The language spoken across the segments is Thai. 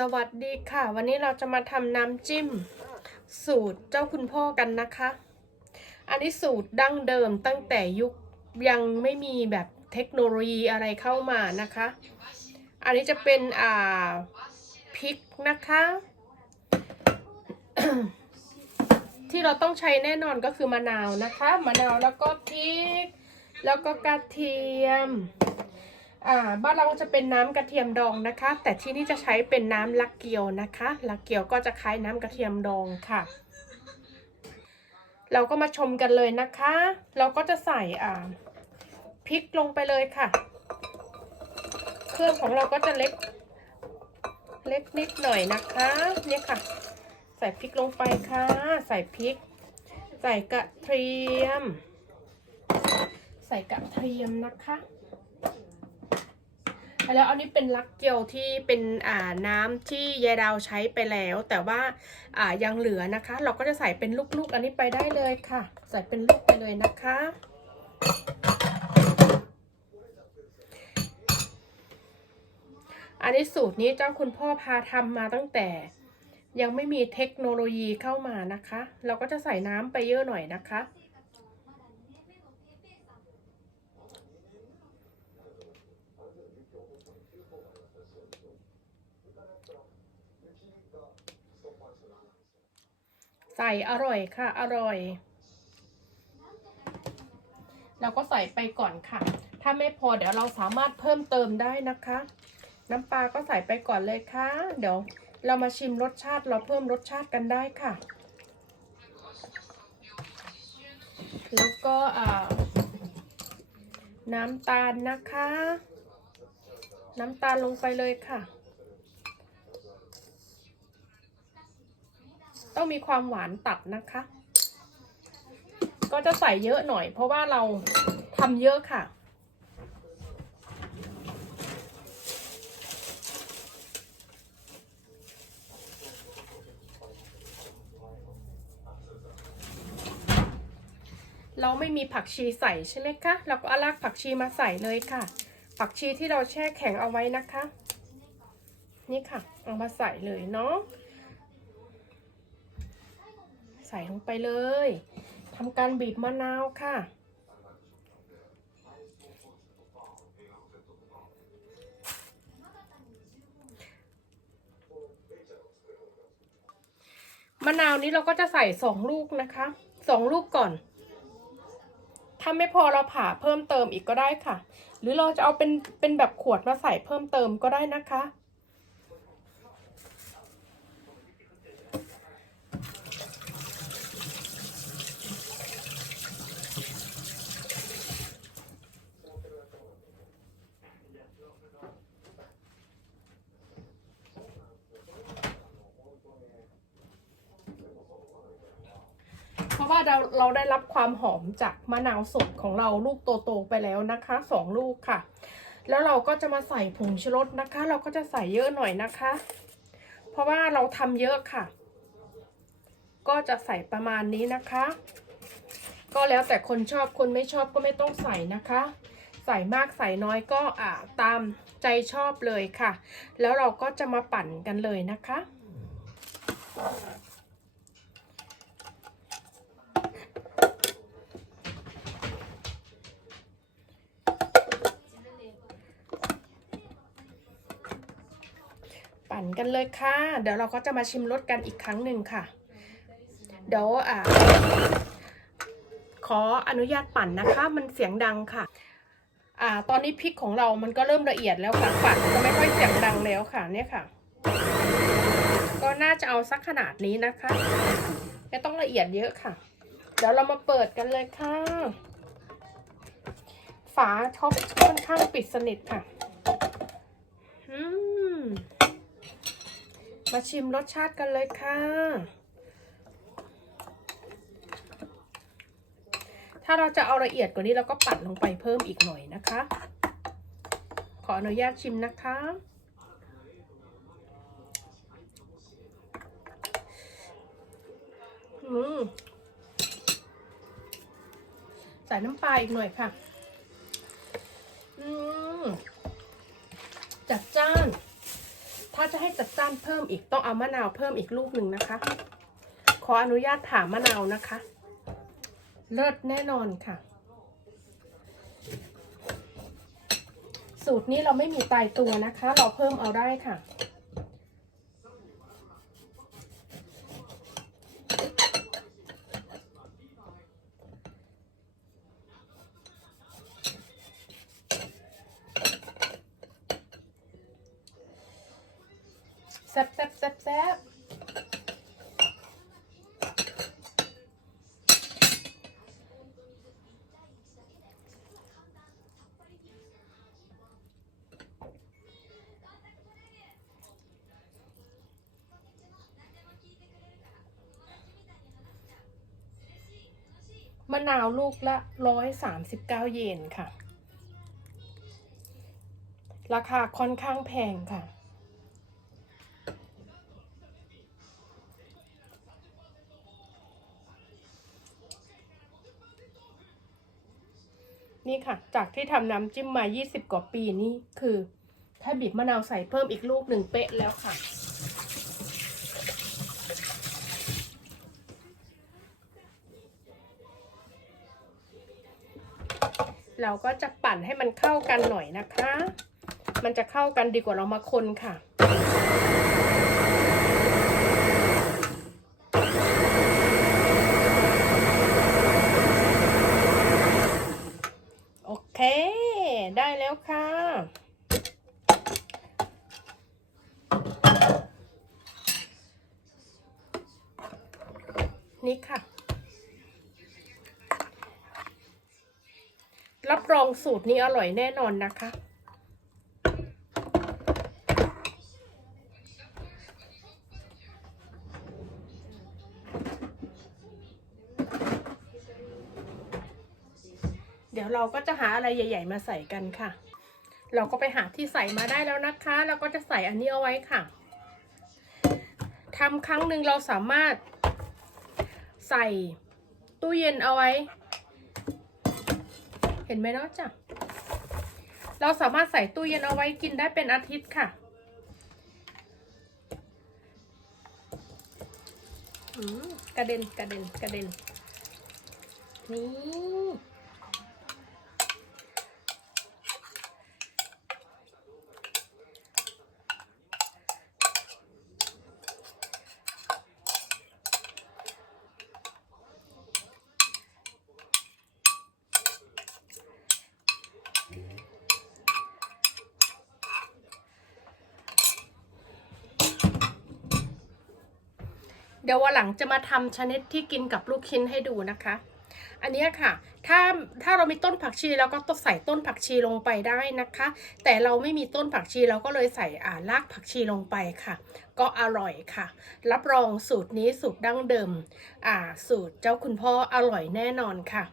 สวัสดีค่ะ วันนี้เราจะมาทำน้ำจิ้ม สูตรเจ้าคุณพ่อกันนะคะ อันนี้สูตรดั้งเดิมตั้งแต่ยุคยังไม่มีแบบเทคโนโลยีอะไรเข้ามานะคะ อันนี้จะเป็นอ่าพริกนะคะ ที่เราต้องใช้แน่นอนก็คือมะนาวนะคะ มะนาวแล้วก็พริก แล้วก็กระเทียม อ่าบ้านเราจะเป็นน้ำกระเทียมดองนะคะ แต่ที่นี่จะใช้เป็นน้ำลักเกียวนะคะลักเกียวก็จะคล้ายน้ำกระเทียมดองค่ะ เราก็มาชมกันเลยนะคะ เราก็จะใส่อ่าพริกลงไปเลยค่ะ เครื่องของเราก็จะเล็กเล็กนิดหน่อยนะคะเนี่ยค่ะ ใส่พริกลงไปค่ะ ใส่พริก ใส่กระเทียม ใส่กระเทียมนะคะ แล้วอันนี้เป็นลักเกียวที่เป็นอ่าน้ำที่ยายดาวใช้ไปแล้ว แต่ว่าอ่ายังเหลือนะคะ เราก็จะใส่เป็นลูกๆ อันนี้ไปได้เลยค่ะ ใส่เป็นลูกไปเลยนะคะอันนี้สูตรนี้เจ้าคุณพ่อพาทำมาตั้งแต่ยังไม่มีเทคโนโลยีเข้ามานะคะ เราก็จะใส่น้ำไปเยอะหน่อยนะคะ ใส่อร่อยค่ะ อร่อยเราก็ใส่ไปก่อนค่ะ ถ้าไม่พอเดี๋ยวเราสามารถเพิ่มเติมได้นะคะ น้ำปลาก็ใส่ไปก่อนเลยค่ะ เดี๋ยวเรามาชิมรสชาติเราเพิ่มรสชาติกันได้ค่ะ แล้วก็น้ำตาลนะคะ น้ำตาลลงไปเลยค่ะ ต้องมีความหวานตัดนะคะ ก็จะใส่เยอะหน่อย เพราะว่าเราทำเยอะค่ะ เราไม่มีผักชีใส่ใช่ไหมคะเราก็เอารากผักชีมาใส่เลยค่ะ ผักชีที่เราแช่แข็งเอาไว้นะคะ นี่ค่ะ เอามาใส่เลยเนาะ ส่ลงไปเลยทำการบีบมะนาวค่ะ มะนาวนี้เราก็จะใส่สองลูกนะคะสองลูกก่อน ถ้าไม่พอเราผ่าเพิ่มเติมอีกก็ได้ค่ะ หรือเราจะเอาเป็นเป็นแบบขวดมาใส่เพิ่มเติมก็ได้นะคะ เพราะว่าเราเราได้รับความหอมจากมะนาวสดของเราลูกโตๆไปแล้วนะคะสองลูกค่ะ แล้วเราก็จะมาใส่ผงชูรสนะคะ เราก็จะใส่เยอะหน่อยนะคะ เพราะว่าเราทำเยอะค่ะ ก็จะใส่ประมาณนี้นะคะ ก็แล้วแต่คนชอบคนไม่ชอบก็ไม่ต้องใส่นะคะ ใส่มากใส่น้อยก็อ่าตามใจชอบเลยค่ะ แล้วเราก็จะมาปั่นกันเลยนะคะ ปั่นกันเลยค่ะ เดี๋ยวเราก็จะมาชิมรสกันอีกครั้งหนึ่งค่ะ เดี๋ยวอ่าขออนุญาตปั่นนะคะ มันเสียงดังค่ะ อ่า ตอนนี้พริกของเรามันก็เริ่มละเอียดแล้วค่ะ ปั่นก็ไม่ค่อยเสียงดังแล้วค่ะ เนี่ยค่ะ ก็น่าจะเอาสักขนาดนี้นะคะ ไม่ต้องละเอียดเยอะค่ะ เดี๋ยวเรามาเปิดกันเลยค่ะ ฝาท็อปค่อนข้างปิดสนิทค่ะ อืม มาชิมรสชาติกันเลยค่ะ ถ้าเราจะเอาละเอียดกว่านี้เราก็ปัดลงไปเพิ่มอีกหน่อยนะคะ ขออนุญาตชิมนะคะ อืมใส่น้ำปลาอีกหน่อยค่ะ อืมจัดจ้าน ถ้าจะให้จัดจ้านเพิ่มอีกต้องเอามะนาวเพิ่มอีกลูกหนึ่งนะคะ ขออนุญาตผ่ามะนาวนะคะ เลิศแน่นอนค่ะ สูตรนี้เราไม่มีตายตัวนะคะ เราเพิ่มเอาได้ค่ะ ซ่บแซ่บแซ่บแซ่บมะนาวลูกละร้อยสามสิบเก้าเยนค่ะ ราคาค่อนข้างแพงค่ะ นี่ค่ะ จากที่ทำน้ำจิ้มมา 20 กว่าปีนี่คือแค่บีบมะนาวใส่เพิ่มอีกลูกหนึ่งเป๊ะแล้วค่ะ เราก็จะปั่นให้มันเข้ากันหน่อยนะคะ มันจะเข้ากันดีกว่าเรามาคนค่ะ โอเค ได้แล้วค่ะ นี่ค่ะ รับรองสูตรนี้อร่อยแน่นอนนะคะ เราก็จะหาอะไรใหญ่ ๆ มาใส่กันค่ะ เราก็ไปหาที่ใส่มาได้แล้วนะคะ เราก็จะใส่อันนี้เอาไว้ค่ะทำครั้งหนึ่งเราสามารถใส่ตู้เย็นเอาไว้ เห็นไหมเนาะจ้ะเราสามารถใส่ตู้เย็นเอาไว้กินได้เป็นอาทิตย์ค่ะกระเด็นกระเด็นกระเด็นนี่ เดี๋ยววันหลังจะมาทำชนิดที่กินกับลูกชิ้นให้ดูนะคะ อันนี้ค่ะ ถ้าถ้าเรามีต้นผักชีเราก็ต้องใส่ต้นผักชีลงไปได้นะคะ แต่เราไม่มีต้นผักชีเราก็เลยใส่อ่ารากผักชีลงไปค่ะ ก็อร่อยค่ะ รับรองสูตรนี้สูตรดั้งเดิม อ่า สูตรเจ้าคุณพ่ออร่อยแน่นอนค่ะ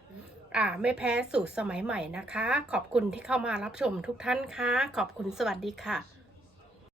อ่าไม่แพ้สูตรสมัยใหม่นะคะ ขอบคุณที่เข้ามารับชมทุกท่านค่ะ ขอบคุณสวัสดีค่ะ